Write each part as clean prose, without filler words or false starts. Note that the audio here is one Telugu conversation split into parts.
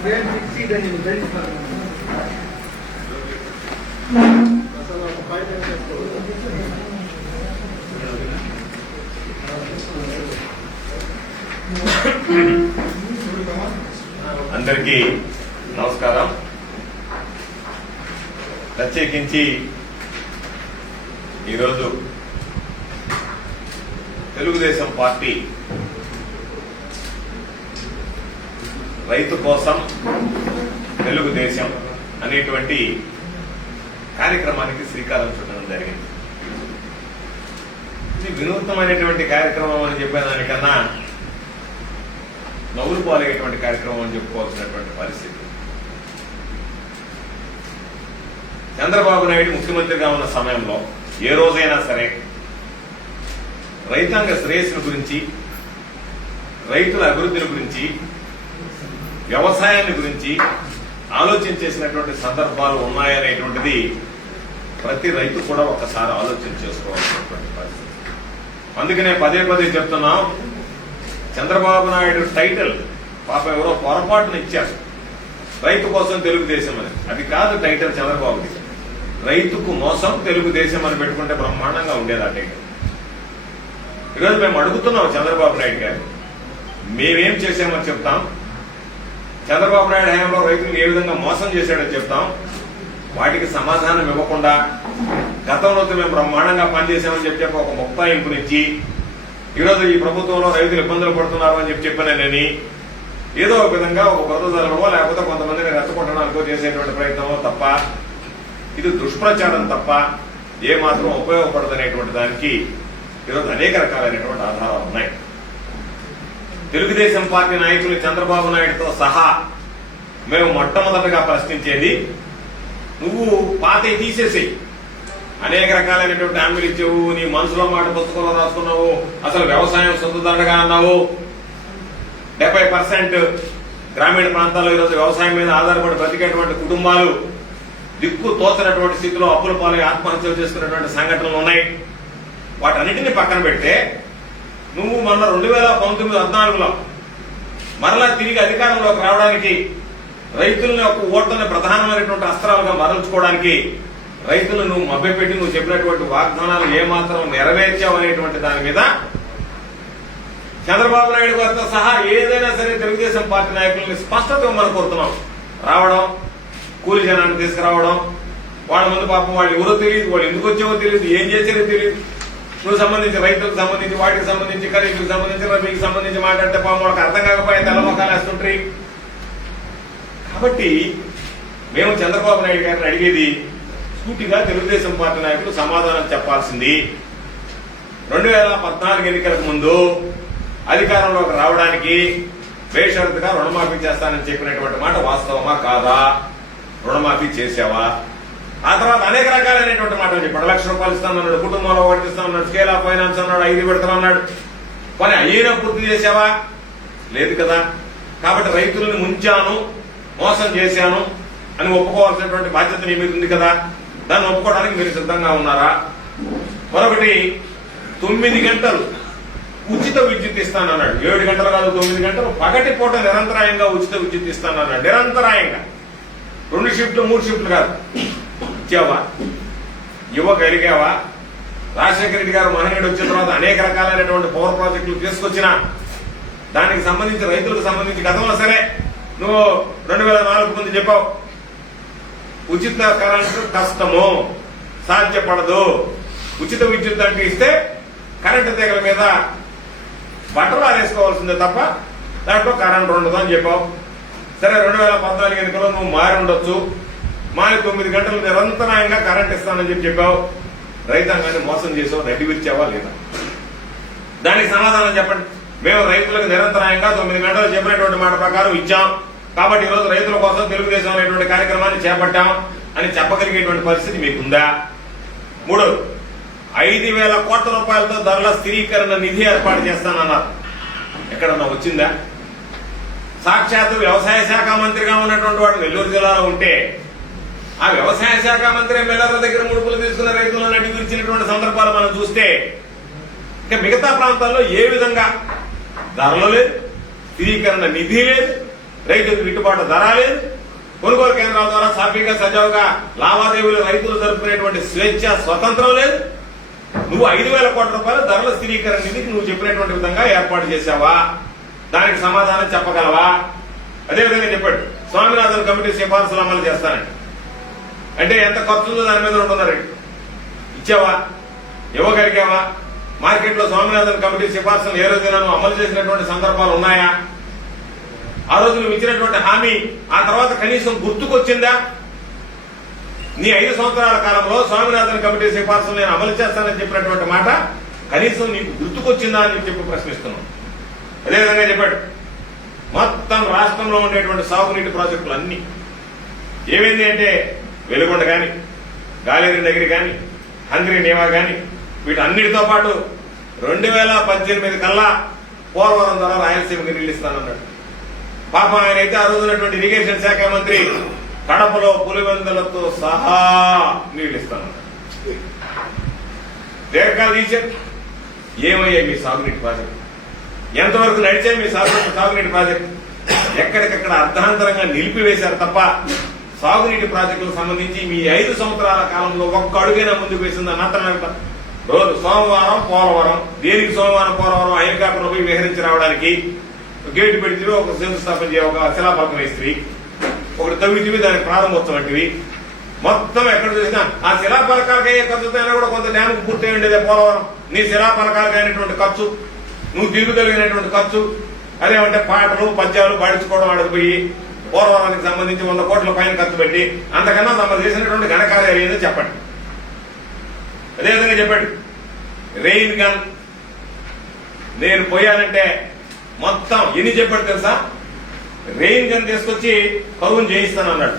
అందరికీ నమస్కారం. ప్రత్యేకించి ఈరోజు తెలుగుదేశం పార్టీ రైతు కోసం తెలుగుదేశం అనేటువంటి కార్యక్రమానికి శ్రీకారం చుట్టడం జరిగింది. ఇది వినూత్నమైనటువంటి కార్యక్రమం అని చెప్పేదానికన్నా నవ్వులు పాలయ్యేటువంటి కార్యక్రమం అని చెప్పుకోవాల్సినటువంటి పరిస్థితి. చంద్రబాబు నాయుడు ముఖ్యమంత్రిగా ఉన్న సమయంలో ఏ రోజైనా సరే రైతాంగ శ్రేయస్సుల గురించి, రైతుల అభివృద్ధిని గురించి, వ్యవసాయాన్ని గురించి ఆలోచన చేసినటువంటి సందర్భాలు ఉన్నాయనేటువంటిది ప్రతి రైతు కూడా ఒకసారి ఆలోచన చేసుకోవాల్సినటువంటి పరిస్థితి. అందుకనే పదే పదే చెప్తున్నాం, చంద్రబాబు నాయుడు టైటిల్ పాప ఎవరో పొరపాటును ఇచ్చారు, రైతు కోసం తెలుగుదేశం అని. అది కాదు టైటిల్ చంద్రబాబుది. రైతుకు మోసం తెలుగుదేశం అని పెట్టుకుంటే బ్రహ్మాండంగా ఉండేది ఆ టైటిల్. ఈరోజు మేము అడుగుతున్నాం చంద్రబాబు నాయుడు గారు, మేమేం చేశామని చెప్తాం, చంద్రబాబు నాయుడు హయాంలో రైతులకు ఏ విధంగా మోసం చేశాడని చెప్తాం. వాటికి సమాధానం ఇవ్వకుండా గతంలో మేము బ్రహ్మాండంగా పనిచేశామని చెప్పి ఒక ముక్తాయింపునిచ్చి ఈరోజు ఈ ప్రభుత్వంలో రైతులు ఇబ్బందులు పడుతున్నారు అని చెప్పినని ఏదో ఒక విధంగా ఒక బురదలవో లేకపోతే కొంతమందిని రెచ్చగొట్టడానికో చేసేటువంటి ప్రయత్నమో తప్ప ఇది దుష్ప్రచారం తప్ప ఏమాత్రం ఉపయోగపడదనేటువంటి దానికి ఈరోజు అనేక రకాలైనటువంటి ఆధారాలు ఉన్నాయి. తెలుగుదేశం పార్టీ నాయకులు చంద్రబాబు నాయుడుతో సహా మేము మొట్టమొదటగా ప్రశ్నించేది, నువ్వు పాతవి తీసేసేయి, అనేక రకాలైనటువంటి హామీలు ఇచ్చావు, నీ మనసులో మాట పుస్తకంలో రాసుకున్నావు, అసలు వ్యవసాయం సొంతదండగా అన్నావు. 70% గ్రామీణ ప్రాంతాల్లో ఈరోజు వ్యవసాయం మీద ఆధారపడి బ్రతికేటువంటి కుటుంబాలు దిక్కు తోచనటువంటి స్థితిలో అప్పుల పాలై ఆత్మహత్యలు చేసుకున్నటువంటి సంఘటనలు ఉన్నాయి. వాటన్నిటిని పక్కన పెడితే నువ్వు మొన్న 2019-14లో మరలా తిరిగి అధికారంలోకి రావడానికి, రైతుల యొక్క ఓట్లని ప్రధానమైనటువంటి అస్త్రాలుగా మరల్చుకోవడానికి రైతులను నువ్వు మభ్యపెట్టి నువ్వు చెప్పినటువంటి వాగ్దానాలు ఏమాత్రం నెరవేర్చావు అనేటువంటి దాని మీద చంద్రబాబు నాయుడు గారితో సహా ఏదైనా సరే తెలుగుదేశం పార్టీ నాయకులని స్పష్టత ఇవ్వమని కోరుతున్నాం. రావడం, కూలి జనాన్ని తీసుకురావడం, వాళ్ళ ముందు పాపం వాళ్ళు ఎవరో తెలియదు, వాళ్ళు ఎందుకు వచ్చావో తెలియదు, ఏం చేసారో తెలియదు. నువ్వు సంబంధించి రైతులకు సంబంధించి, వాటికి సంబంధించి, ఖరీఫ్కి సంబంధించి, రబీకి సంబంధించి మాట్లాడితే పాపం వాళ్ళకి అర్థం కాకపోయే తెల్లమొక్కలు వేస్తుంటాయి. కాబట్టి మేము చంద్రబాబు నాయుడు గారిని అడిగేది, సూటిగా తెలుగుదేశం పార్టీ నాయకులు సమాధానం చెప్పాల్సింది. 2014 ఎన్నికలకు ముందు అధికారంలోకి రావడానికి బేషరతుగా రుణమాఫీ చేస్తానని చెప్పినటువంటి మాట వాస్తవమా కాదా? రుణమాఫీ చేసావా? ఆ తర్వాత అనేక రకాలైనటువంటి మాటలు చెప్పాడు. 1 లక్ష రూపాయలు ఇస్తానన్నాడు, కుటుంబంలో ఓటిస్తానన్నాడు, స్కేల్ ఆఫ్ ఫైనాన్స్ అన్నాడు, 5 పెడతానన్నాడు. కానీ అయినా పూర్తి చేసావా? లేదు కదా. కాబట్టి రైతులను ముంచాను, మోసం చేశాను అని ఒప్పుకోవాల్సినటువంటి బాధ్యత నీ మీద ఉంది కదా. దాన్ని ఒప్పుకోవడానికి మీరు సిద్ధంగా ఉన్నారా? మరొకటి, 9 గంటలు ఉచిత విద్యుత్ ఇస్తానన్నాడు. 7 గంటలు కాదు, 9 గంటలు పగటి పూట నిరంతరాయంగా ఉచిత విద్యుత్ ఇస్తానన్నాడు. నిరంతరాయంగా 2 షిఫ్ట్లు 3 షిఫ్ట్లు కాదు. ఇచ్చావా? ఇవ్వగలిగావా? రాజశేఖర రెడ్డి గారు మహనీయుడు వచ్చిన తర్వాత అనేక రకాలైనటువంటి పవర్ ప్రాజెక్టులు తీసుకొచ్చిన దానికి సంబంధించి, రైతులకు సంబంధించి గతంలో సరే నువ్వు 2004 ముందు చెప్పావు, ఉచిత కరెంటు కష్టము, సాధ్యపడదు, ఉచిత విద్యుత్ అంటే ఇస్తే కరెంటు తీగల మీద బట్టలు ఆరేసుకోవాల్సిందే తప్ప దాంట్లో కరెంటు ఉండదు అని చెప్పావు. సరే, 2014 ఎన్నికల్లో నువ్వు మారి ఉండొచ్చు, మారి 9 గంటలు నిరంతరాయంగా కరెంట్ ఇస్తానని చెప్పావు. రైతాంగాన్ని మోసం చేసావు, నడ్డి విరిచావా లేదా? దానికి సమాధానం చెప్పండి. మేము రైతులకు నిరంతరాయంగా 9 గంటలు చెప్పినటువంటి మాట ప్రకారం ఇచ్చాం, కాబట్టి ఈరోజు రైతుల కోసం తెలుగుదేశం అనేటువంటి కార్యక్రమాన్ని చేపట్టాం అని చెప్పగలిగేటువంటి పరిస్థితి మీకుందా? 3, 5,000 కోట్ల రూపాయలతో ధరల స్థిరీకరణ నిధి ఏర్పాటు చేస్తానన్నారు. ఎక్కడన్నా వచ్చిందా? సాక్షాత్తు వ్యవసాయ శాఖ మంత్రిగా ఉన్నటువంటి వాడు నెల్లూరు జిల్లాలో ఉంటే ఆ వ్యవసాయ శాఖ మంత్రి ఎమ్మెల్యేల దగ్గర ముడుపులు తీసుకున్న రైతులను నడ్డి విరిచినటువంటి సందర్భాలు మనం చూస్తే, ఇక మిగతా ప్రాంతాల్లో ఏ విధంగా ధరలు లేదు, స్థిరీకరణ నిధి లేదు, రైతులకు గిట్టుబాటు ధర లేదు, కొనుగోలు కేంద్రాల ద్వారా సాఫీగా సజావుగా లావాదేవీలు రైతులు జరుపుకునేటువంటి స్వేచ్ఛ స్వతంత్రం లేదు. నువ్వు 5,000 కోట్ల రూపాయలు ధరల స్థిరీకరణ నిధికి నువ్వు చెప్పినటువంటి విధంగా ఏర్పాటు చేశావా? దానికి సమాధానం చెప్పగలవా? అదేవిధంగా చెప్పాడు స్వామినాథన్ కమిటీ సిఫార్సులు అమలు చేస్తానండి. అంటే ఎంత ఖర్చుందో దాని మీద 2.5 ఇచ్చావా? ఇవ్వగలిగావా? మార్కెట్లో స్వామినాథన్ కమిటీ సిఫార్సులు ఏ రోజైనా నువ్వు అమలు చేసినటువంటి సందర్భాలు ఉన్నాయా? ఆ రోజు నువ్వు ఇచ్చినటువంటి హామీ ఆ తర్వాత కనీసం గుర్తుకొచ్చిందా? నీ 5 సంవత్సరాల కాలంలో స్వామినాథన్ కమిటీ సిఫార్సులు నేను అమలు చేస్తానని చెప్పినటువంటి మాట కనీసం నీకు గుర్తుకొచ్చిందా అని చెప్పి ప్రశ్నిస్తున్నాం. అదేవిధంగా చెప్పాడు మొత్తం రాష్ట్రంలో ఉండేటువంటి సాగునీటి ప్రాజెక్టులు అన్ని ఏమైంది అంటే వెలుగొండ కానీ, గాలేరు నగిరి కానీ, హంద్రి నేవా కానీ వీటన్నిటితో పాటు 2018 కల్లా పోలవరం ద్వారా రాయలసీమకి నీళ్లు ఇస్తానన్నాడు. పాపం ఆయన అయితే ఆ రోజు ఉన్నటువంటి ఇరిగేషన్ శాఖ మంత్రి కడపలో పులివెందులతో సహా నీళ్లు ఇస్తానన్నాడు. దీర్ఘకాలు తీశారు. ఏమయ్యాయి మీ సాగునీటి ప్రాజెక్టు? ఎంతవరకు నడిచాయి మీ సాగునీటి ప్రాజెక్టు? ఎక్కడికక్కడ అర్ధాంతరంగా నిలిపివేశారు తప్ప సాగునీటి ప్రాజెక్టులకు సంబంధించి మీ 5 సంవత్సరాల కాలంలో ఒక్క అడుగైనా ముందుకు వేసింది అన్నట్టు. రోజు సోమవారం పోలవరం, దేనికి సోమవారం పోలవరం? హెలికాప్టర్ పోయి విహరించి రావడానికి గేటు పెడితే ఒక శంకుస్థాపన చేయ, ఒక శిలాఫలకం వేస్తే ఒకటి తవ్వితివి దానికి ప్రారంభోత్సవం వంటివి మొత్తం ఎక్కడ చూసినా ఆ శిలాఫలకాలకు అయ్యే ఖర్చుతో కూడా కొంత డ్యాముకు పూర్తి ఉండేదే పోలవరం. నీ శిలాఫలకాలకు అయినటువంటి ఖర్చు, నువ్వు తిరుగుదలిగినటువంటి ఖర్చు, అదేమంటే పాటలు పద్యాలు పాడించుకోవడం ఆడకపోయి పోలవరానికి సంబంధించి 100 కోట్ల పైన ఖర్చు పెట్టి అంతకన్నా తమ చేసినటువంటి ఘనకార్యాలు ఏందో చెప్పండి. అదేవిధంగా చెప్పాడు రెయిన్ గన్ నేను పోయానంటే మొత్తం ఎన్ని చెప్పాడు తెలుసా? రెయిన్ గన్ తీసుకొచ్చి కరువును చేయిస్తానన్నాడు.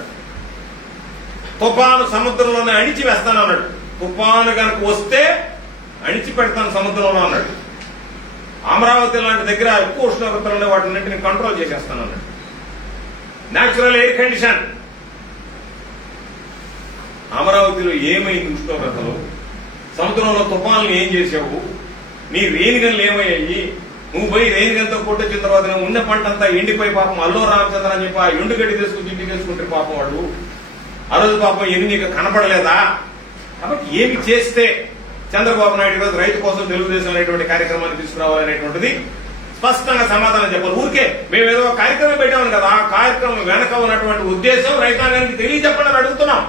తుఫాను సముద్రంలోనే అణిచి వేస్తానన్నాడు. తుఫాను కనుక వస్తే అణిచి పెడతాను సముద్రంలో అన్నాడు. అమరావతి లాంటి దగ్గర ఎక్కువ ఉష్ణోగ్రతలు వాటిన్నింటిని కంట్రోల్ చేసేస్తానన్నాడు. Natural air condition. అమరావతిలో ఏమైంది ఉష్ణోగ్రతలు? సముద్రంలో తుఫాన్లు ఏం చేసావు? నీ రెయిన్ గన్లు ఏమయ్యాయి? నువ్వు పోయి రెయిన్ గన్తో కొట్టొచ్చిన తర్వాత ఉన్న పంట అంతా ఎండిపోయి పాపం అల్లో రామచంద్ర అని చెప్పి ఆ ఎండుగడ్డి తీసుకుని ఇంటికి తీసుకుంటే పాపం వాడు ఆ రోజు పాపం ఎన్ని నీకు కనపడలేదా? కాబట్టి ఏమి చేస్తే చంద్రబాబు నాయుడు గారు రైతు కోసం తెలుగుదేశం అనేటువంటి కార్యక్రమాన్ని తీసుకురావాలనేటువంటిది స్పష్టంగా సమాధానం చెప్పాలి. ఊరికే మేము ఏదో కార్యక్రమం పెట్టామని కదా, ఆ కార్యక్రమం వెనక ఉన్నటువంటి ఉద్దేశం రైతాంగానికి తెలియజెప్పని అడుగుతున్నాం.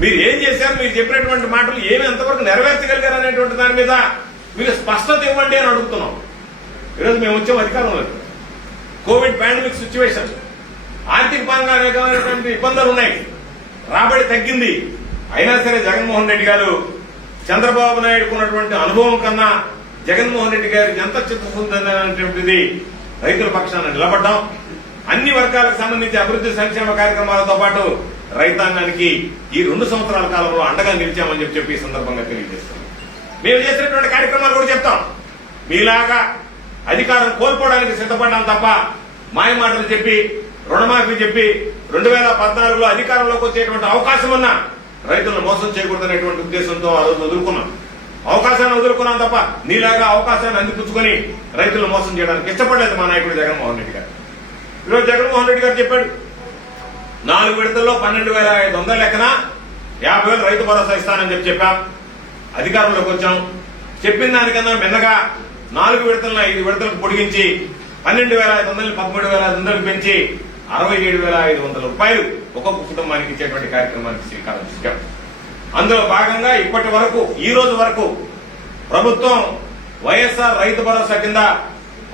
మీరు ఏం చేశారు? మీరు చెప్పినటువంటి మాటలు ఏమి ఎంతవరకు నెరవేర్చగలిగారు అనేటువంటి దాని మీద మీరు స్పష్టత ఇవ్వండి అని అడుగుతున్నాం. ఈరోజు మేము వచ్చాం అధికారంలో. కోవిడ్ పాండమిక్ సిచ్యువేషన్, ఆర్థిక పరంగా అనేకమైనటువంటి ఇబ్బందులు ఉన్నాయి, రాబడి తగ్గింది. అయినా సరే జగన్మోహన్ రెడ్డి గారు చంద్రబాబు నాయుడుకు ఉన్నటువంటి అనుభవం కన్నా జగన్మోహన్ రెడ్డి గారికి ఎంత చిత్తశుద్ధి అనేటువంటిది రైతుల పక్షాన నిలబడ్డాం. అన్ని వర్గాలకు సంబంధించి అభివృద్ధి సంక్షేమ కార్యక్రమాలతో పాటు రైతాంగానికి ఈ 2 సంవత్సరాల కాలంలో అండగా నిలిచామని చెప్పి ఈ సందర్భంగా తెలియజేస్తాం. మేము చేసినటువంటి కార్యక్రమాలు కూడా చెప్తాం. మీలాగా అధికారం కోల్పోవడానికి సిద్ధపడ్డాం తప్ప మాయమాటలు చెప్పి రుణమాఫీ చెప్పి 2014లో అధికారంలోకి వచ్చేటువంటి అవకాశం ఉన్నా రైతులను మోసం చేయకూడదనేటువంటి ఉద్దేశంతో ఆ రోజు వదులుకున్నాం. అవకాశాన్ని వదులుకున్నాం తప్ప నీలాగా అవకాశాన్ని అందిపుచ్చుకొని రైతులను మోసం చేయడానికి ఇష్టపడలేదు మా నాయకుడు జగన్మోహన్ రెడ్డి గారు. ఈరోజు జగన్మోహన్ రెడ్డి గారు చెప్పాడు 4 విడతల్లో 12,500 లెక్కన 50,000 రైతు భరోసా ఇస్తానని చెప్పాం. అధికారంలోకి వచ్చాం. చెప్పిన దానికన్నా మిన్నగా 4 విడతలను 5 విడతలకు పొడిగించి 12,500 13,500 పెంచి 67,500 రూపాయలు ఒక్కొక్క కుటుంబానికి ఇచ్చేటువంటి కార్యక్రమానికి శ్రీకారం చుట్టాం. అందులో భాగంగా ఇప్పటి వరకు ఈ రోజు వరకు ప్రభుత్వం వైఎస్ఆర్ రైతు భరోసా కింద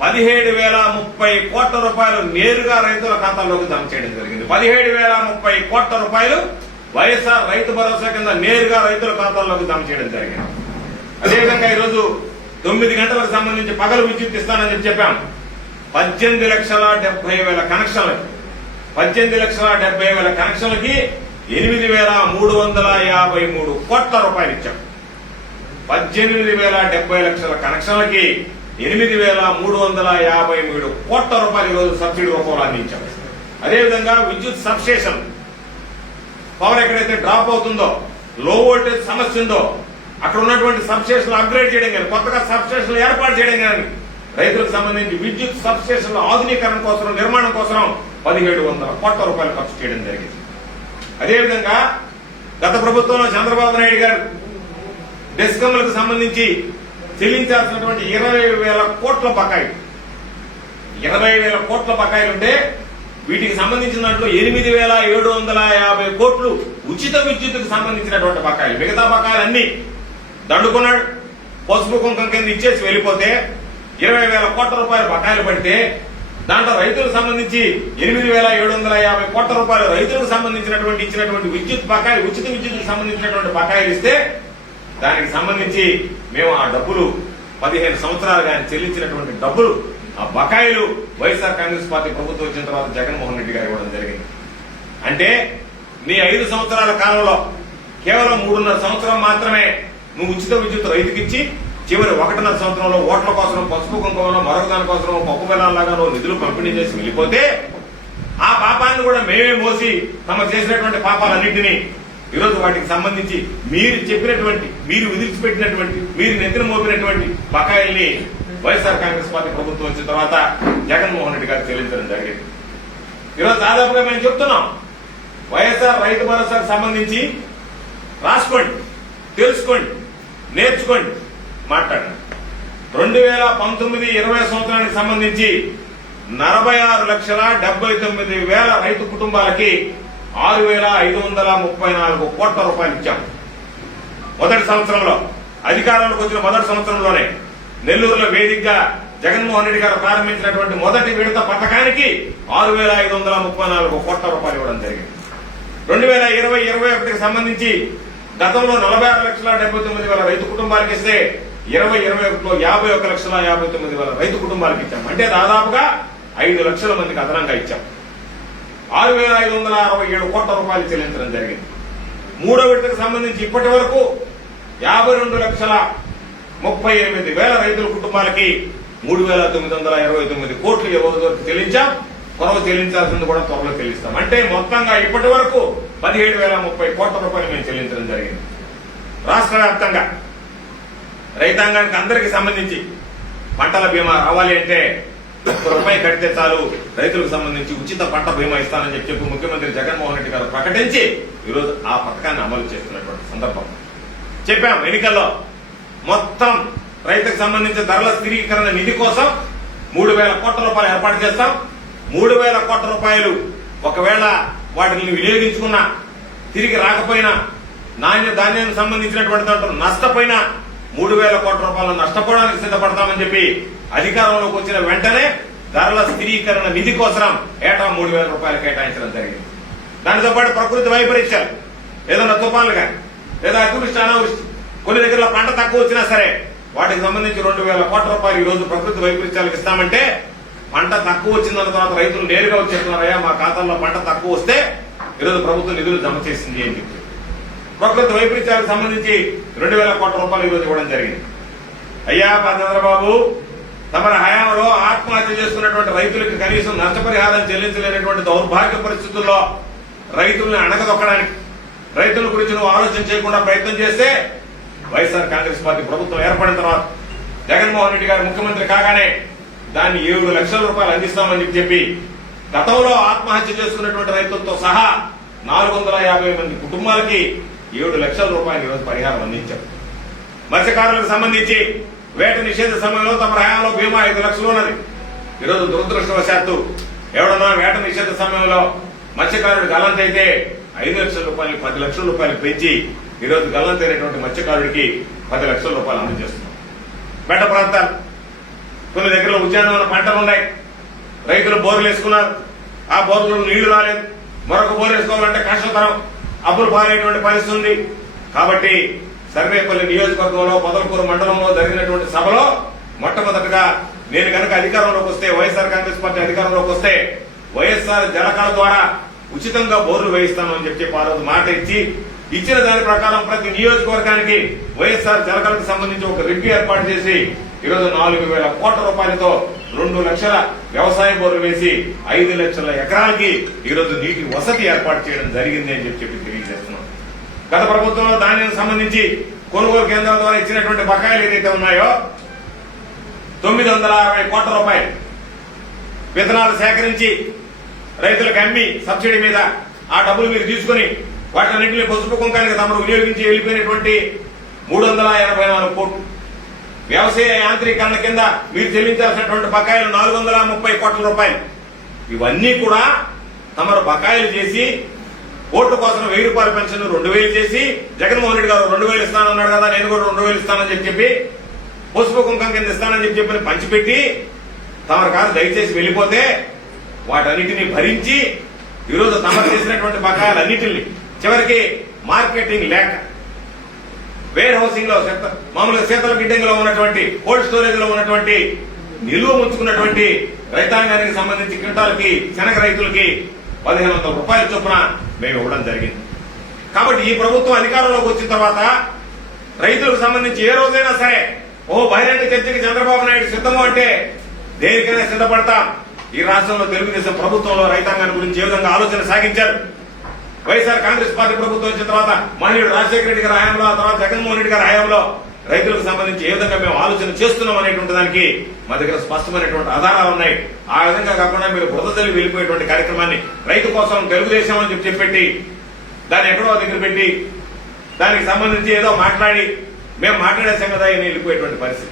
17,030 కోట్ల రూపాయలు నేరుగా రైతుల ఖాతాల్లోకి జమ చేయడం జరిగింది. 17,030 కోట్ల రూపాయలు వైఎస్ఆర్ రైతు భరోసా కింద నేరుగా రైతుల ఖాతాల్లోకి జమ చేయడం జరిగింది. అదేవిధంగా ఈరోజు 9 గంటలకు సంబంధించి పగలు విద్యుత్ ఇస్తానని చెప్పాం. 18,70,000 కనెక్షన్లకి 18,70,000 కనెక్షన్లకి 8,353 కోట్ల రూపాయలు ఇచ్చాం. 18,70,000 కనెక్షన్లకి 8,353 కోట్ల రూపాయలు ఈరోజు సబ్సిడీ రూపంలో అందించాం. అదేవిధంగా విద్యుత్ సబ్స్టేషన్ పవర్ ఎక్కడైతే డ్రాప్ అవుతుందో, లో వోల్టేజ్ సమస్య ఉందో అక్కడ ఉన్నటువంటి సబ్స్టేషన్ అప్గ్రేడ్ చేయడం కానీ, కొత్తగా సబ్స్టేషన్లు ఏర్పాటు చేయడం కానీ రైతులకు సంబంధించి విద్యుత్ సబ్స్టేషన్ల ఆధునీకరణ కోసం, నిర్మాణం కోసం 1700 కోట్ల రూపాయలు ఖర్చు చేయడం జరిగింది. అదేవిధంగా గత ప్రభుత్వంలో చంద్రబాబు నాయుడు గారు డిస్కంలకు సంబంధించి చెల్లించాల్సినటువంటి 20,000 కోట్ల బకాయిలు, 20,000 కోట్ల బకాయిలుంటే వీటికి సంబంధించిన దాంట్లో 8,750 కోట్లు ఉచిత విద్యుత్తుకు సంబంధించినటువంటి బకాయిలు. మిగతా బకాయిలన్నీ దండుకున్నాడు, పసుపు కుంకం కింద ఇచ్చేసి వెళ్ళిపోతే 20,000 కోట్ల రూపాయలు బకాయిలు పడితే దాంట్లో రైతులకు సంబంధించి 8,750 కోట్ల రూపాయలు రైతులకు సంబంధించినటువంటి ఇచ్చినటువంటి విద్యుత్ బకాయిలు, ఉచిత విద్యుత్తుకు సంబంధించినటువంటి బకాయిలు ఇస్తే దానికి సంబంధించి మేము ఆ డబ్బులు 15 సంవత్సరాలు కానీ చెల్లించినటువంటి డబ్బులు, ఆ బకాయిలు వైఎస్ఆర్ కాంగ్రెస్ పార్టీ ప్రభుత్వం వచ్చిన తర్వాత జగన్మోహన్ రెడ్డి గారు ఇవ్వడం జరిగింది. అంటే మీ 5 సంవత్సరాల కాలంలో కేవలం 3.5 సంవత్సరం మాత్రమే నువ్వు ఉచిత విద్యుత్ రైతుకిచ్చి చివరి 1.5 సంవత్సరంలో ఓట్ల కోసం, పసుపు కుంకుమలో మరొక దాని కోసం పప్పు బెల్లాలాగా నువ్వు నిధులు పంపిణీ చేసి వెళ్ళిపోతే ఆ పాపాన్ని కూడా మేమే మోసి తమ చేసినటువంటి పాపాలన్నింటినీ ఈరోజు వాటికి సంబంధించి మీరు చెప్పినటువంటి, మీరు విధించిపెట్టినటువంటి, మీరు నెత్తిన మోపినటువంటి బకాయిల్ని వైఎస్ఆర్ కాంగ్రెస్ పార్టీ ప్రభుత్వం వచ్చిన తర్వాత జగన్మోహన్ రెడ్డి గారు చెల్లించడం జరిగింది. ఈరోజు దాదాపుగా మేము చెప్తున్నాం, వైఎస్ఆర్ రైతు భరోసాకు సంబంధించి రాసుకోండి, తెలుసుకోండి, నేర్చుకోండి, మాట్లాడండి. 2019-20 సంవత్సరానికి సంబంధించి 46,79,000 రైతు కుటుంబాలకి 6,534 కోట్ల రూపాయలు ఇచ్చాము. మొదటి సంవత్సరంలో, అధికారంలోకి వచ్చిన మొదటి సంవత్సరంలోనే నెల్లూరులో వేదికగా జగన్మోహన్ రెడ్డి గారు ప్రారంభించినటువంటి మొదటి విడత పథకానికి 6,534 కోట్ల రూపాయలు ఇవ్వడం జరిగింది. 2020-21కి సంబంధించి గతంలో 46,79,000 రైతు కుటుంబాలకు ఇస్తే 2021లో 51,59,000 రైతు కుటుంబాలకు ఇచ్చాం. అంటే దాదాపుగా 5 లక్షల మందికి అదనంగా ఇచ్చాం. 6,567 కోట్ల రూపాయలు చెల్లించడం జరిగింది. మూడో విడతకు సంబంధించి ఇప్పటి వరకు 52,38,000 రైతుల కుటుంబాలకి 3,929 కోట్లు ఎవరి చెల్లించాం. కొరవ చెల్లించాల్సింది కూడా త్వరలో చెల్లిస్తాం. అంటే మొత్తంగా ఇప్పటి వరకు 17,030 కోట్ల రూపాయలు మేము చెల్లించడం జరిగింది. రాష్ట్ర వ్యాప్తంగా రైతాంగానికి అందరికీ సంబంధించి పంటల బీమా రావాలి అంటే ₹1 కడితే చాలు రైతులకు సంబంధించి ఉచిత పంట బీమా ఇస్తానని చెప్పి ముఖ్యమంత్రి జగన్మోహన్ రెడ్డి గారు ప్రకటించి ఈరోజు ఆ పథకాన్ని అమలు చేస్తున్నటువంటి సందర్భం. చెప్పాం, ఎన్నికల్లో మొత్తం రైతుకు సంబంధించిన ధరల స్థిరీకరణ నిధి కోసం 3,000 కోట్ల రూపాయలు ఏర్పాటు చేస్తాం. 3,000 కోట్ల రూపాయలు ఒకవేళ వాటిని వినియోగించుకున్నా, తిరిగి రాకపోయినా, ధాన్యానికి సంబంధించినటువంటి దాంట్లో నష్టపోయినా 3,000 కోట్ల రూపాయలు నష్టపోవడానికి సిద్ధపడతామని చెప్పి అధికారంలోకి వచ్చిన వెంటనే ధరల స్థిరీకరణ నిధి కోసం ఏటా 3,000 రూపాయలు కేటాయించడం జరిగింది. దానితో పాటు ప్రకృతి వైపరీత్యాలు, ఏదైనా తుఫాన్లు కానీ లేదా అతివృష్టి, అనావృష్టి, కొన్ని దగ్గర పంట తక్కువ వచ్చినా సరే వాటికి సంబంధించి 2,000 కోట్ల రూపాయలు ఈ రోజు ప్రకృతి వైపరీత్యాలకు ఇస్తామంటే, పంట తక్కువ వచ్చిన తర్వాత రైతులు నేరుగా వచ్చేస్తున్నారయ్యా మా ఖాతాల్లో పంట తక్కువ వస్తే ఈరోజు ప్రభుత్వం నిధులు జమ చేసింది అని చెప్పి ప్రకృతి వైపరీత్యాలకు సంబంధించి 2,000 కోట్ల రూపాయలు ఈరోజు ఇవ్వడం జరిగింది. అయ్యా చంద్రబాబు, తమ హయాంలో ఆత్మహత్య చేసుకున్నటువంటి రైతులకు కనీసం నష్టపరిహారం చెల్లించలేనటువంటి దౌర్భాగ్య పరిస్థితుల్లో రైతుల్ని అణగదొక్కడానికి, రైతుల గురించి నువ్వు ఆలోచన చేయకుండా ప్రయత్నం చేస్తే వైఎస్ఆర్ కాంగ్రెస్ పార్టీ ప్రభుత్వం ఏర్పడిన తర్వాత జగన్మోహన్ రెడ్డి గారు ముఖ్యమంత్రి కాగానే దాన్ని 7 లక్షల రూపాయలు అందిస్తామని చెప్పి గతంలో ఆత్మహత్య చేసుకున్నటువంటి రైతులతో సహా 450 మంది కుటుంబాలకి 7 లక్షల రూపాయలు ఈరోజు పరిహారం అందించారు. మత్స్యకారులకు సంబంధించి వేట నిషేధ సమయంలో తమ హయాంలో బీమా 5 లక్షలు ఉన్నది. ఈరోజు దురదృష్టవశాత్తు ఎవడన్నా వేట నిషేధ సమయంలో మత్స్యకారుడు గల్లంతైతే 5 లక్షల రూపాయలు 10 లక్షల రూపాయలు పెంచి ఈరోజు గల్లంతైనటువంటి మత్స్యకారుడికి 10 లక్షల రూపాయలు అందజేస్తున్నాం. మెట్ట ప్రాంతాలు, కొన్ని దగ్గర ఉద్యానవన పంటలు ఉన్నాయి, రైతులు బోర్లు వేసుకున్నారు, ఆ బోర్లు నీళ్లు రాలేదు, మరొక బోర్ వేసుకోవాలంటే కష్టతరం, అప్పులు పారేటువంటి పరిస్థితి ఉంది. కాబట్టి సర్వేపల్లి నియోజకవర్గంలో పొదలకూరు మండలంలో జరిగినటువంటి సభలో మొట్టమొదటిగా నేను కనుక అధికారంలోకి వస్తే, వైఎస్ఆర్ కాంగ్రెస్ పార్టీ అధికారంలోకి వస్తే వైఎస్ఆర్ జలకళ ద్వారా ఉచితంగా బోర్లు వేయిస్తాను అని చెప్పి ఆ రోజు మాట ఇచ్చిన దాని ప్రకారం ప్రతి నియోజకవర్గానికి వైఎస్ఆర్ జలకళకు సంబంధించి ఒక రివ్యూ ఏర్పాటు చేసి ఈరోజు 4,000 కోట్ల రూపాయలతో 2 లక్షల వ్యవసాయ బోర్లు వేసి 5 లక్షల ఎకరాలకి ఈరోజు నీటి వసతి ఏర్పాటు చేయడం జరిగింది అని చెప్పి తెలియజేస్తున్నాం. గత ప్రభుత్వంలో దానికి సంబంధించి కొనుగోలు కేంద్రాల ద్వారా ఇచ్చినటువంటి బకాయిలు ఏదైతే ఉన్నాయో 960 కోట్ల రూపాయలు విత్తనాలు సేకరించి రైతులకు అమ్మి సబ్సిడీ మీద ఆ డబ్బులు మీరు తీసుకుని వాటిని పసుపు కుంకానికి తమరు వినియోగించి వెళ్లిపోయినటువంటి 384 కోట్లు. వ్యవసాయ యాంత్రీకరణ కింద మీరు చెల్లించాల్సినటువంటి బకాయిలు 430 కోట్ల రూపాయలు. ఇవన్నీ కూడా తమరు బకాయిలు చేసి ఓట్ల కోసం 1000 రూపాయల పెన్షన్ 2000 చేసి జగన్మోహన్ రెడ్డి గారు 2000 ఇస్తానన్నాడు కదా, నేను కూడా 2000 ఇస్తానని చెప్పి పసుపు కుంకం కింద ఇస్తానని చెప్పి పంచిపెట్టి తమరు కాదు దయచేసి వెళ్ళిపోతే వాటన్నిటిని భరించి ఈరోజు తమరు చేసినటువంటి బకాయిలన్నిటిని చివరికి మార్కెటింగ్ లేక వేర్ హౌసింగ్ లో మామూలుగా శీతల గిడ్డంగిలో ఉన్నటువంటి కోల్డ్ స్టోరేజ్ లో ఉన్నటువంటి నిల్వ ఉంచుకున్నటువంటి రైతాంగానికి సంబంధించి క్వింటాల్కి శనగ రైతులకి 1500 రూపాయల చొప్పున మేము ఇవ్వడం జరిగింది. కాబట్టి ఈ ప్రభుత్వం అధికారంలోకి వచ్చిన తర్వాత రైతులకు సంబంధించి ఏ రోజైనా సరే బహిరంగ చర్చకి చంద్రబాబు నాయుడు సిద్ధము అంటే దేనికైనా సిద్ధపడతాం. ఈ రాష్ట్రంలో తెలుగుదేశం ప్రభుత్వంలో రైతాంగాన్ని గురించి ఏ విధంగా ఆలోచన సాగించారు. వైఎస్ఆర్ కాంగ్రెస్ పార్టీ ప్రభుత్వం వచ్చిన తర్వాత మహనీయుడు రాజశేఖర రెడ్డి గారి హయాంలో, ఆ తర్వాత జగన్మోహన్ రెడ్డి గారి హయాంలో రైతులకు సంబంధించి ఏ విధంగా మేము ఆలోచన చేస్తున్నాం అనేటువంటి దానికి మా దగ్గర స్పష్టమైనటువంటి ఆధారాలు ఉన్నాయి. ఆ విధంగా కాకుండా మీరు బురదతల్లి వెళ్ళిపోయేటువంటి కార్యక్రమాన్ని రైతు కోసం తెలుగుదేశం అని చెప్పి దాన్ని ఎక్కడో దగ్గర పెట్టి దానికి సంబంధించి ఏదో మాట్లాడి మేము మాట్లాడేసాం కదా అని వెళ్ళిపోయేటువంటి పరిస్థితి.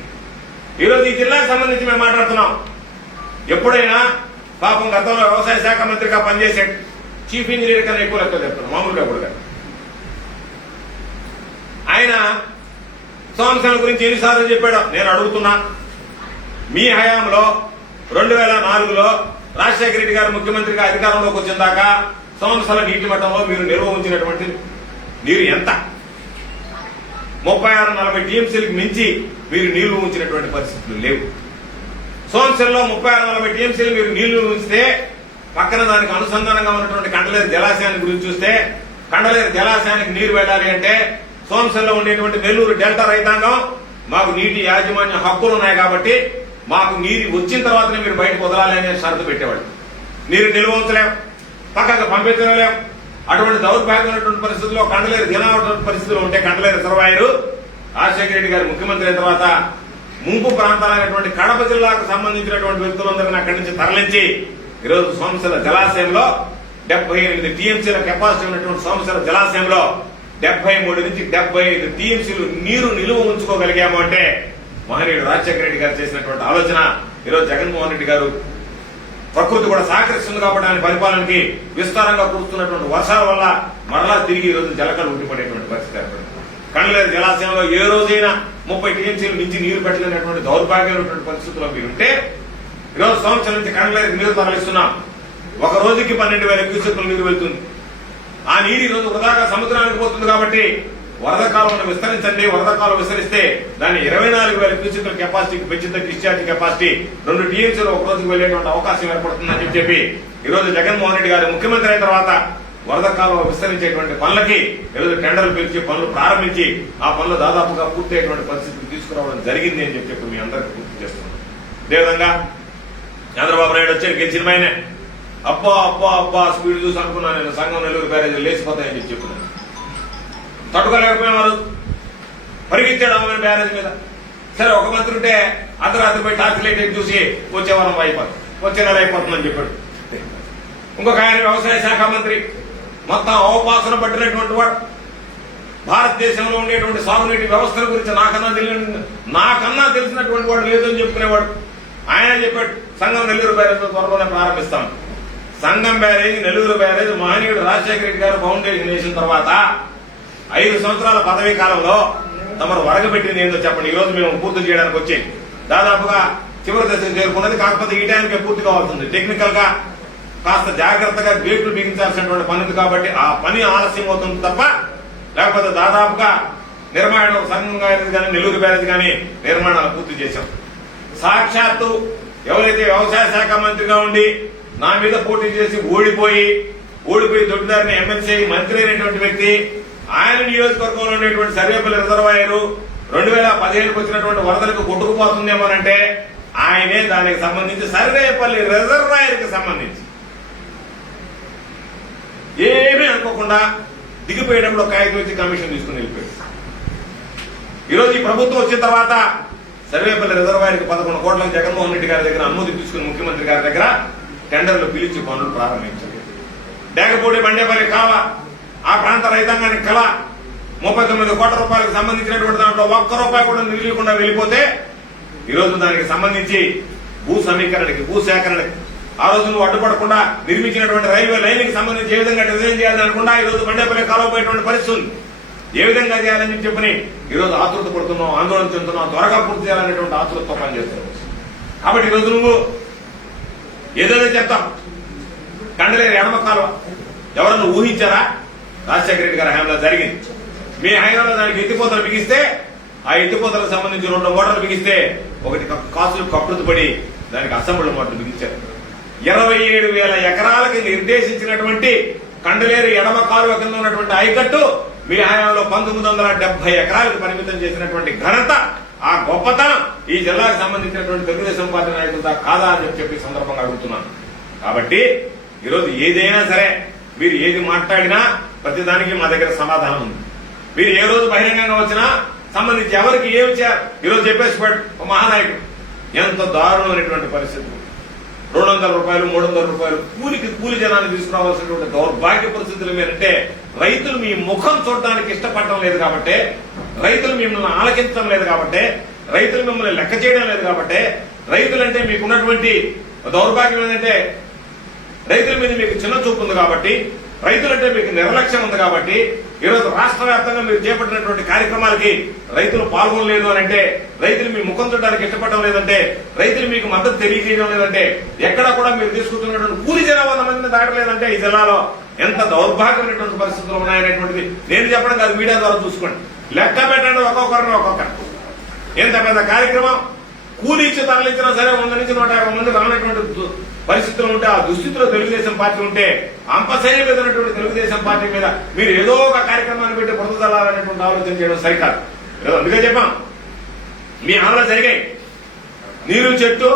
ఈరోజు ఈ జిల్లాకు సంబంధించి మేము మాట్లాడుతున్నాం. ఎప్పుడైనా పాపం గతంలో వ్యవసాయ శాఖ మంత్రిగా పనిచేసే చీఫ్ ఇంజనీర్ కన్నా ఎక్కువ లెక్క చెప్తున్నాం మామూలుగా కూడా. ఆయన సమస్యల గురించి ఎన్నిసార్లు చెప్పాడో నేను అడుగుతున్నా. మీ హయాంలో 2004లో రాజశేఖర రెడ్డి గారు ముఖ్యమంత్రిగా అధికారంలోకి వచ్చిన దాకా సంవత్సరాల నీటి మట్టంలో మీరు నిల్వ ఉంచినటువంటి నీరు ఎంత? 36-40 టీఎంసీలకు మించి మీరు నీళ్లు ఉంచినటువంటి పరిస్థితులు లేవు. సోమశిలలో 36-40 టీఎంసీలు మీరు నీళ్లు ఉంచితే పక్కన దానికి అనుసంధానంగా ఉన్నటువంటి కండలేరు జలాశయాన్ని గురించి చూస్తే కండలేరు జలాశయానికి నీరు వెళ్ళాలి అంటే సోమశిలలో ఉండేటువంటి నెల్లూరు డెల్టా రైతాంగం మాకు నీటి యాజమాన్య హక్కులు ఉన్నాయి కాబట్టి మాకు నీరు వచ్చిన తర్వాతనే మీరు బయటకు వదలాలి అనే షరతు పెట్టేవాడు. నీరు నిల్వ ఉంచలేం, పక్కకు పంపించలేం. అటువంటి దౌర్భాగ్యమైనటువంటి పరిస్థితుల్లో కండలేరు దినటువంటి పరిస్థితులు ఉంటే కండలేరు రిజర్వాయరు రాజశేఖర రెడ్డి గారు ముఖ్యమంత్రి అయిన తర్వాత ముంపు ప్రాంతాలైనటువంటి కడప జిల్లాకు సంబంధించినటువంటి వ్యక్తులందరినీ అక్కడి నుంచి తరలించి ఈరోజు సోమశిల జలాశయంలో 78 టీఎంసీల కెపాసిటీ ఉన్నటువంటి సోమశిల జలాశయంలో 73 నుంచి 75 టీఎంసీలు నీరు నిలువ ఉంచుకోగలిగాము అంటే మహనీయుడు రాజశేఖర రెడ్డి గారు చేసినటువంటి ఆలోచన. ఈరోజు జగన్మోహన్ రెడ్డి గారు ప్రకృతి కూడా సహకరిస్తుంది కాబట్టి ఆయన పరిపాలనకి విస్తారంగా కురుస్తున్నటువంటి వర్షాల వల్ల మరలా తిరిగి ఈరోజు జలకలు ఉండిపడేటువంటి పరిస్థితి ఏర్పడింది. కండలేరు జలాశయంలో ఏ రోజైనా 30 టీఎంసీలు మించి నీరు పెట్టలేనటువంటి దౌర్భాగ్యమైనటువంటి పరిస్థితుల్లో మీరుంటే ఈరోజు సంవత్సరం నుంచి కండలేరికి నీరు తరలిస్తున్నాం. ఒక రోజుకి 12,000 క్యూసెక్కులు నీరు వెళ్తుంది. ఆ నీరు ఈరోజు వృధాగా సముద్రానికి పోతుంది కాబట్టి వరద కాలువను విస్తరించండి. వరద కాలువ విస్తరిస్తే దాన్ని 24,000 క్యూసెక్కుల కెపాసిటీకి పెంచితే డిశ్చార్జ్ కెపాసిటీ 2 టీఎంసీలు ఒక రోజుకి వెళ్లేటువంటి అవకాశం ఏర్పడుతుందని చెప్పి ఈరోజు జగన్మోహన్ రెడ్డి గారు ముఖ్యమంత్రి అయిన తర్వాత వరద కాలువ విస్తరించేటువంటి పనులకి ఈరోజు టెండర్లు పిలిచి పనులు ప్రారంభించి ఆ పనులు దాదాపుగా పూర్తయ్యేటువంటి పరిస్థితిని తీసుకురావడం జరిగింది అని చెప్పి మీ అందరికీ గుర్తు చేస్తున్నాను. అదేవిధంగా చంద్రబాబు నాయుడు వచ్చి గెలిచిన ఆయనే అబ్బా స్పీడ్ చూసి అనుకున్నాను నేను సంఘం నెల్లూరు బ్యారేజ్ లేచిపోతాయని చెప్పినాను. తట్టుకోలేకపోయినారు, పరిగెత్తాడు ఆమె బ్యారేజ్ మీద. సరే ఒక మంత్రి ఉంటే అర్ధరాత్రి పోయి టార్చ్ లైట్ చూసి వచ్చే వారం అయిపోతుంది, వచ్చే నెల అయిపోతుందని చెప్పాడు. ఇంకొక ఆయన వ్యవసాయ శాఖ మంత్రి మొత్తం అవపాసన పట్టినటువంటి వాడు. భారతదేశంలో ఉండేటువంటి సాగునీటి వ్యవస్థల గురించి నాకన్నా తెలిసినటువంటి వాడు లేదని చెప్పుకునేవాడు. ఆయన చెప్పాడు సంఘం నెల్లూరు బ్యారేజ్ త్వరలోనే ప్రారంభిస్తాం. సంఘం బ్యారేజ్, నెల్లూరు బ్యారేజ్ మహనీయుడు రాజశేఖర రెడ్డి గారు ఫౌండేషన్ వేసిన తర్వాత 5 సంవత్సరాల పదవీ కాలంలో తమరు వరగబెట్టింది ఏందో చెప్పండి. ఈ రోజు మేము పూర్తి చేయడానికి వచ్చి దాదాపుగా చివరి దశకు చేరుకున్నది. కాకపోతే ఈ టైంకే పూర్తి కావాల్సింది. టెక్నికల్ గా కాస్త జాగ్రత్తగా గేట్లు బిగించాల్సినటువంటి పని ఉంది కాబట్టి ఆ పని ఆలస్యం అవుతుంది తప్ప లేకపోతే దాదాపుగా నిర్మాణం సంఘం బ్యారేజ్ కానీ నెల్లూరు బ్యారేజ్ కానీ నిర్మాణాలు పూర్తి చేశాం. సాక్షాత్తు ఎవరైతే వ్యవసాయ శాఖ మంత్రిగా ఉండి నా మీద పోటీ చేసి ఓడిపోయి దొడ్డిదారిని ఎమ్మెల్సీ మంత్రి అయినటువంటి వ్యక్తి, ఆయన నియోజకవర్గంలో ఉండేటువంటి సర్వేపల్లి రిజర్వాయర్ 2015కు వచ్చినటువంటి వరదలకు కొట్టుకుపోతుందేమోనంటే ఆయనే దానికి సంబంధించి సర్వేపల్లి రిజర్వాయర్ కి సంబంధించి ఏమీ అనుకోకుండా దిగిపోయేటప్పుడు కాగితం వచ్చి కమిషన్ తీసుకుని వెళ్ళిపోయాడు. ఈరోజు ఈ ప్రభుత్వం వచ్చిన తర్వాత సర్వేపల్లి రిజర్వాయర్కి 11 కోట్లకు జగన్మోహన్ రెడ్డి గారి దగ్గర అనుమతి తీసుకుని ముఖ్యమంత్రి గారి దగ్గర టెండర్లు పిలిచి పనులు ప్రారంభించారు. డేగపూడి బండేపల్లి కావ ఆ ప్రాంత రైతాంగానికి కళ 39 కోట్ల రూపాయలకు సంబంధించినటువంటి దాంట్లో ఒక్క రూపాయి కూడా నిధులేకుండా వెళ్ళిపోతే ఈరోజు దానికి సంబంధించి భూ సమీకరణకి భూ సేకరణకి ఆ రోజు నువ్వు అడ్డుపడకుండా నిర్మించినటువంటి రైల్వే లైన్కి సంబంధించి ఏ విధంగా డిజైన్ చేయాలని అనుకుండా ఈ రోజు బండేపల్లి కాలవపోయేటువంటి పరిస్థితి ఉంది. ఏ విధంగా చేయాలని చెప్పని ఈరోజు ఆతృత పడుతున్నావు, ఆందోళన చెందుతున్నావు, త్వరగా పూర్తి చేయాలనేటువంటి ఆతృతతో పనిచేస్తున్నావు. కాబట్టి ఈరోజు నువ్వు ఏదైతే చెప్తావు కండలేరు ఎడమ కాలువ ఎవరన్నా ఊహించారా? రాజశేఖర రెడ్డి గారి హయాంలో జరిగింది. మీ హయాంలో దానికి ఎత్తిపోతలు బిగిస్తే ఆ ఎత్తిపోతలకు సంబంధించి 2 మోటార్లు బిగిస్తే ఒకటి కాసులు కప్పులు పడి దానికి అసెంబ్లీ మోటార్లు బిగించారు. 27,000 ఎకరాలకి నిర్దేశించినటువంటి కండలేరు ఎడమ కాలువ కింద ఉన్నటువంటి ఆయకట్టు మీ హయాంలో 1970 ఎకరాలకు పరిమితం చేసినటువంటి ఘనత, ఆ గొప్పతనం ఈ జిల్లాకు సంబంధించినటువంటి తెలుగుదేశం పార్టీ నాయకులతో కాదా అని చెప్పి సందర్భంగా అడుగుతున్నాను. కాబట్టి ఈరోజు ఏదైనా సరే మీరు ఏది మాట్లాడినా ప్రతిదానికి మా దగ్గర సమాధానం ఉంది. మీరు ఏ రోజు బహిరంగంగా వచ్చినా సంబంధించి ఎవరికి ఏమి చేయాలి ఈరోజు చెప్పేసి మహానాయకుడు ఎంత దారుణమైనటువంటి పరిస్థితి. 200 రూపాయలు 300 రూపాయలు కూలి జనాన్ని తీసుకురావాల్సినటువంటి దౌర్భాగ్య పరిస్థితులు మీరంటే రైతులు మీ ముఖం చూడడానికి ఇష్టపడటం లేదు కాబట్టి, రైతులు మిమ్మల్ని ఆలకించడం లేదు కాబట్టి, రైతులు మిమ్మల్ని లెక్క చేయడం లేదు కాబట్టి, రైతులంటే మీకున్నటువంటి దౌర్భాగ్యం ఏంటంటే రైతుల మీద మీకు చిన్న చూపు ఉంది కాబట్టి, రైతులంటే మీకు నిర్లక్ష్యం ఉంది కాబట్టి ఈరోజు రాష్ట్ర వ్యాప్తంగా మీరు చేపట్టినటువంటి కార్యక్రమాలకి రైతులు పాల్గొనలేదు అని అంటే, రైతులు మీ ముఖం చూడడానికి ఇష్టపడడం లేదంటే, రైతులు మీకు మద్దతు తెలియజేయడం లేదంటే, ఎక్కడ కూడా మీరు తీసుకుంటున్నటువంటి కూలి జనాభా 100 మందిని దాటలేదంటే ఈ జిల్లాలో ఎంత దౌర్భాగ్యమైనటువంటి పరిస్థితులు ఉన్నాయనేటువంటిది నేను చెప్పడం కాదు, మీడియా ద్వారా చూసుకోండి. లెక్క పెట్టండి ఒక్కొక్కరిని ఒక్కొక్కరు. ఎంత పెద్ద కార్యక్రమం కూలి ఇచ్చి తరలించినా సరే 100 నుంచి 150 మంది రానటువంటి పరిస్థితులు ఉంటే, ఆ దుస్థితిలో తెలుగుదేశం పార్టీ ఉంటే, అంపశైలి మీద ఉన్నటువంటి తెలుగుదేశం పార్టీ మీద మీరు ఏదో ఒక కార్యక్రమాన్ని పెట్టి బురద చల్లాలనేటువంటి ఆలోచన చేయడం సరికాదు. అందుకే చెప్పాం మీ ఆంధ్ర జరిగాయి నీరు చెట్టు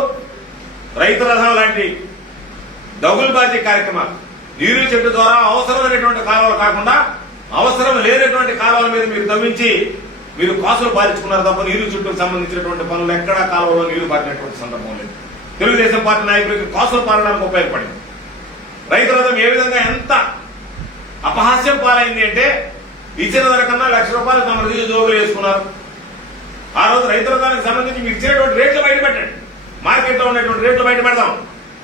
రైతు రథం లాంటి దగులుబాజీ కార్యక్రమాలు. నీరు చెట్టు ద్వారా అవసరమైనటువంటి కాలువలు కాకుండా అవసరం లేనటువంటి కాలువల మీద మీరు తవ్వించి మీరు కాసులు పారించుకున్నారు తప్ప నీరు చుట్టూకు సంబంధించినటువంటి పనులు ఎక్కడా కాలువలో నీరు పారినటువంటి సందర్భం లేదు. తెలుగుదేశం పార్టీ నాయకులకి కాసులు పారడానికి ఉపయోగపడింది. రైతు రథం ఏ విధంగా ఎంత అపహాస్యం పాలైంది అంటే, ఇచ్చిన దానికన్నా ₹1,00,000 తమ రీజు జోగులు వేసుకున్నారు. ఆ రోజు రైతు రథానికి సంబంధించి మీరు ఇచ్చినటువంటి రేట్లు బయట పెట్టండి, మార్కెట్లో ఉన్నటువంటి రేట్లు బయట పెడదాం,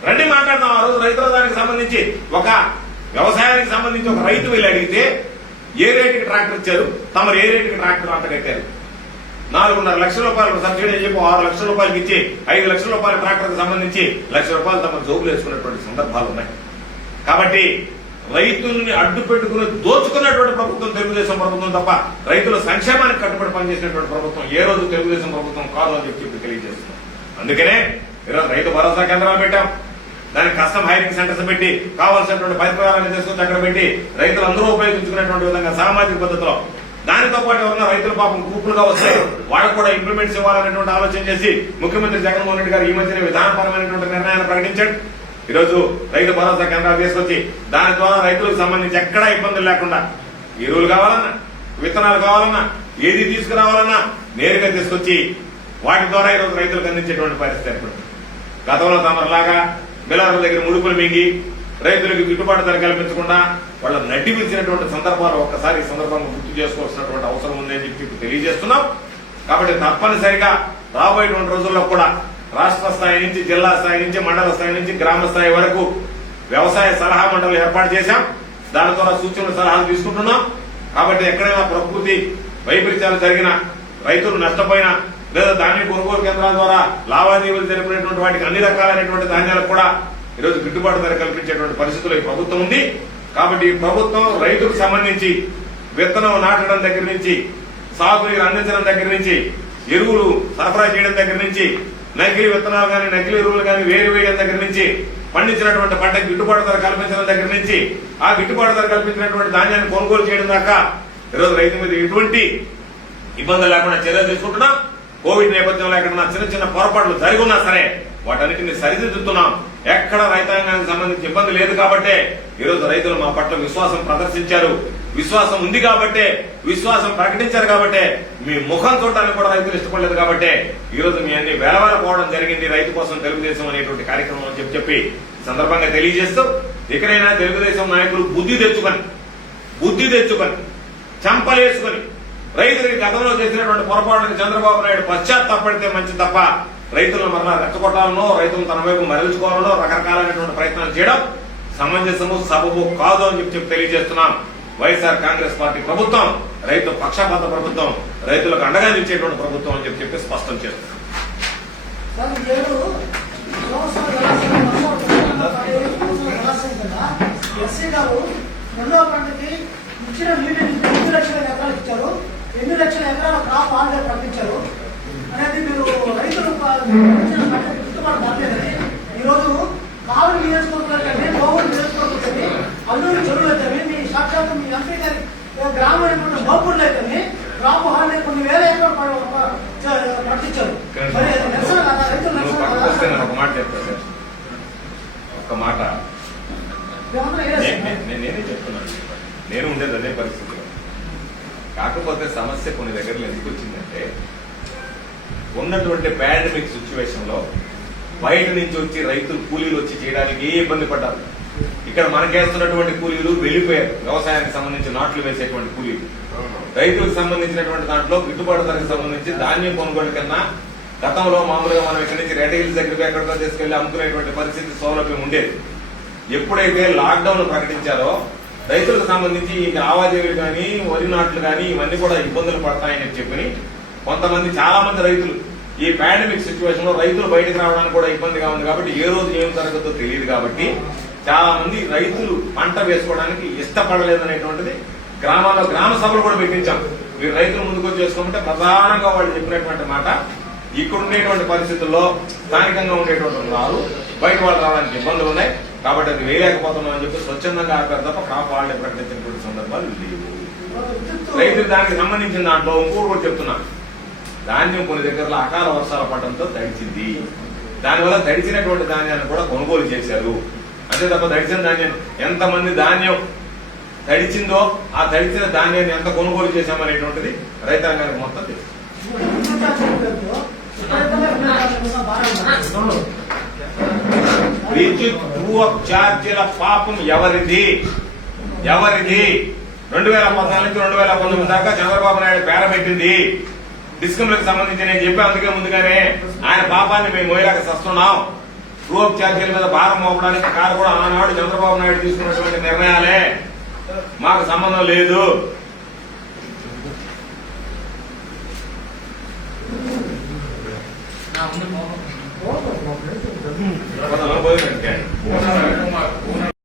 రండి మాట్లాడదాం. ఆ రోజు రైతు రథానికి సంబంధించి ఒక వ్యవసాయానికి సంబంధించి ఒక రైతు వెళ్ళి అడిగితే ఏ రేటుకి ట్రాక్టర్ ఇచ్చారు, తమరు ఏ రేటుకి ట్రాక్టర్ అంత కట్టారు. 4.5 లక్షల రూపాయలు సబ్సిడీ చెప్పి 6 లక్షల రూపాయలకి ఇచ్చి 5 లక్షల రూపాయల ట్రాక్టర్కి సంబంధించి ₹1,00,000 తమ జోబులు వేసుకున్నటువంటి సందర్భాలు ఉన్నాయి. కాబట్టి రైతుల్ని అడ్డు పెట్టుకుని దోచుకున్నటువంటి ప్రభుత్వం తెలుగుదేశం ప్రభుత్వం తప్ప రైతుల సంక్షేమానికి కట్టుబడి పనిచేసినటువంటి ప్రభుత్వం ఏ రోజు తెలుగుదేశం ప్రభుత్వం కాదు అని చెప్పి తెలియజేస్తున్నాం. అందుకనే ఈరోజు రైతు భరోసా కేంద్రాలు పెట్టాం, దానికి కస్టమ్ హైరింగ్ సెంటర్స్ పెట్టి కావాల్సినటువంటి పరికరాలను తీసుకొచ్చి అక్కడ పెట్టి రైతులందరూ ఉపయోగించుకునేటువంటి విధంగా సామాజిక పద్ధతిలో, దానితో పాటు ఎవరన్నా రైతుల పాపం గ్రూపులుగా వస్తాయి వాళ్ళకు కూడా ఇంప్లిమెంట్స్ ఇవ్వాలనేటువంటి ఆలోచన చేసి ముఖ్యమంత్రి జగన్మోహన్ రెడ్డి గారు ఈ మధ్యనే విధానపరమైనటువంటి నిర్ణయాన్ని ప్రకటించాడు. ఈరోజు రైతు భరోసా కేంద్రాలు తీసుకొచ్చి దాని ద్వారా రైతులకు సంబంధించి ఎక్కడా ఇబ్బందులు లేకుండా ఎరువులు కావాలన్నా, విత్తనాలు కావాలన్నా, ఏది తీసుకురావాలన్నా నేరుగా తీసుకొచ్చి వాటి ద్వారా ఈరోజు రైతులకు అందించేటువంటి పరిస్థితి ఏర్పడింది. గతంలో తమలాగా మిల్లర్ల దగ్గర ముడుపులు మింగి రైతులకు గిట్టుబాటు ధర కల్పించకుండా వాళ్ళ నడ్డి విచ్చినటువంటి సందర్భాలు ఒక్కసారి ఈ సందర్భంగా గుర్తు చేసుకోవాల్సినటువంటి అవసరం ఉంది అని చెప్పి తెలియజేస్తున్నాం. కాబట్టి తప్పనిసరిగా రాబోయేటువంటి రోజుల్లో కూడా రాష్ట్ర స్థాయి నుంచి, జిల్లా స్థాయి నుంచి, మండల స్థాయి నుంచి గ్రామ స్థాయి వరకు వ్యవసాయ సలహా మండలి ఏర్పాటు చేశాం. దాని ద్వారా సూచనలు సలహాలు తీసుకుంటున్నాం. కాబట్టి ఎక్కడైనా ప్రకృతి వైపరీత్యాలు జరిగినా, రైతులు నష్టపోయినా, లేదా ధాన్యం కొనుగోలు కేంద్రాల ద్వారా లావాదేవీలు జరిపినటువంటి వాటికి అన్ని రకాలైనటువంటి ధాన్యాలకు కూడా ఈరోజు గిట్టుబాటు ధర కల్పించేటువంటి పరిస్థితులు ఈ ప్రభుత్వం ఉంది. కాబట్టి ఈ ప్రభుత్వం రైతుకు సంబంధించి విత్తనం నాటడం దగ్గర నుంచి, సాగునీరు అందించడం దగ్గర నుంచి, ఎరువులు సరఫరా చేయడం దగ్గర నుంచి, నకిలీ విత్తనాలు కానీ నకిలీ ఎరువులు కానీ వేయడం దగ్గర నుంచి, పండించినటువంటి పంటకు గిట్టుబాటు ధర కల్పించడం దగ్గర నుంచి, ఆ గిట్టుబాటు ధర కల్పించినటువంటి ధాన్యాన్ని కొనుగోలు చేయడం దాకా ఈరోజు రైతు మీద ఎటువంటి ఇబ్బందులు లేకుండా చర్యలు తీసుకుంటున్నాం. కోవిడ్ నేపథ్యంలో ఎక్కడన్నా చిన్న చిన్న పొరపాట్లు జరిగి ఉన్నా సరే వాటన్నిటిని సరిదిద్దుతున్నాం. ఎక్కడ రైతాంగానికి సంబంధించి ఇబ్బంది లేదు కాబట్టే ఈరోజు రైతులు మా పట్ల విశ్వాసం ప్రదర్శించారు. విశ్వాసం ఉంది కాబట్టే, విశ్వాసం ప్రకటించారు కాబట్టే, మీ ముఖం చూడటానికి కూడా రైతులు ఇష్టపడలేదు కాబట్టే ఈ రోజు మీ అన్ని వేలవేలపోవడం జరిగింది రైతు కోసం తెలుగుదేశం అనేటువంటి కార్యక్రమం అని చెప్పి సందర్భంగా తెలియజేస్తూ, ఇకనైనా తెలుగుదేశం నాయకులు బుద్ధి తెచ్చుకొని చంపలేసుకొని రైతులకి గతంలో చేసినటువంటి పొరపాటుకి చంద్రబాబు నాయుడు పశ్చాత్తాపడితే మంచి తప్ప రైతులను మరలా రెచ్చగొట్టాలనో, రైతులను తన వైపు మరల్చుకోవాలనో రకరకాలైనటువంటి ప్రయత్నాలు చేయడం సమంజసము సబబు కాదు అని చెప్పి తెలియజేస్తున్నాం. వైఎస్ఆర్ కాంగ్రెస్ పార్టీ ప్రభుత్వం రైతు పక్షపాత ప్రభుత్వం, రైతులకు అండగా నిలిచేటువంటి ప్రభుత్వం అని చెప్పి స్పష్టం చేస్తున్నాం. రెండవ పంటకి ఇచ్చిన నీటిని 8 లక్షల ఎకరాలు ఇచ్చారు, 8 లక్షల ఎకరాల క్రాప్ హాలిడే ప్రకటించారు అనేది మీరు రైతులు గిట్టుబాటు పడలేదని ఈరోజు కావలి నియోజకవర్గాలు కోవూరు నియోజకవర్గాలు అల్లూరు చెరువులు అయితే మీ సాక్షాత్తు మీ ఎంపీ గారి గ్రామం మోపూర్లు అయితే క్రాప్ హాలిడే కొన్ని వేల ఎకరాలు ప్రకటించారు. మరి నిరసన కదా రైతులు నిరసన ఒక మాట చెప్తాను, ఒక మాట నేనే చెప్తున్నాను. నేను ఉండేది అదే పరిస్థితిలో. కాకపోతే సమస్య కొన్ని దగ్గరలో ఎందుకు వచ్చిందంటే, ఉన్నటువంటి పాండమిక్ సిచ్యువేషన్ లో బయట నుంచి వచ్చి రైతులు కూలీలు వచ్చి చేయడానికి ఇబ్బంది పడ్డారు. ఇక్కడ మనకేస్తున్నటువంటి కూలీలు వెళ్లిపోయారు. వ్యవసాయానికి సంబంధించి నాట్లు వేసేటువంటి కూలీలు, రైతులకు సంబంధించినటువంటి దాంట్లో గిట్టుబాటు ధరకు సంబంధించి ధాన్యం కొనుగోలు కన్నా గతంలో మామూలుగా మనం ఇక్కడి నుంచి రెడీల్స్ దగ్గరికి ఎక్కడికో తీసుకెళ్లి అమ్ముకునేటువంటి పరిస్థితి సౌలభ్యం ఉండేది. ఎప్పుడైతే లాక్డౌన్ ప్రకటించారో రైతులకు సంబంధించి ఈ లావాదేవీలు కానీ, వరి నాట్లు కానీ ఇవన్నీ కూడా ఇబ్బందులు పడతాయని చెప్పి కొంతమంది చాలా మంది రైతులు ఈ పాండమిక్ సిచ్యువేషన్ లో రైతులు బయటకు రావడానికి కూడా ఇబ్బందిగా ఉంది కాబట్టి ఏ రోజు ఏం జరగదో తెలియదు కాబట్టి చాలా మంది రైతులు పంట వేసుకోవడానికి ఇష్టపడలేదనేటువంటిది గ్రామాల్లో గ్రామ సభలు కూడా పెట్టించాం. మీరు రైతులు ముందుకు చేసుకోమంటే ప్రధానంగా వాళ్ళు చెప్పినటువంటి మాట, ఇక్కడ ఉండేటువంటి పరిస్థితుల్లో స్థానికంగా ఉండేటువంటి వారు బయట వాళ్ళు రావడానికి ఇబ్బందులు ఉన్నాయి కాబట్టి అది వేయలేకపోతున్నాం అని చెప్పి స్వచ్ఛందంగా ఆపారు తప్ప క్రాప్ హాలిడే ప్రకటించినటువంటి సందర్భాలు లేవు. రైతులు దానికి సంబంధించిన దాంట్లో ఇంకోటి కూడా చెప్తున్నాను, ధాన్యం కొన్ని దగ్గరలో అకాల వర్షాలు పడడంతో తడిచింది. దానివల్ల తడిచినటువంటి ధాన్యాన్ని కూడా కొనుగోలు చేశారు. అంతే తప్ప తడిచిన ధాన్యం ఎంతమంది ధాన్యం తడిచిందో ఆ తడిచిన ధాన్యాన్ని ఎంత కొనుగోలు చేశామనేటువంటిది రైతాంగానికి మొత్తం తెలుసు. విద్యుత్ ఛార్జీల పాపం ఎవరిది? 2014 నుంచి 2019 దాకా చంద్రబాబు నాయుడు పేర పెట్టింది డిస్కంలకు సంబంధించి. నేను చెప్పే అందుకే ముందుగానే ఆయన పాపాన్ని మేము మోయలేక సస్తున్నాం. ట్రూ-అప్ ఛార్జీల మీద భారం మోపడానికి కారు కూడా ఆనాడు చంద్రబాబు నాయుడు తీసుకున్నటువంటి నిర్ణయాలే, మాకు సంబంధం లేదు. పోయిందంటే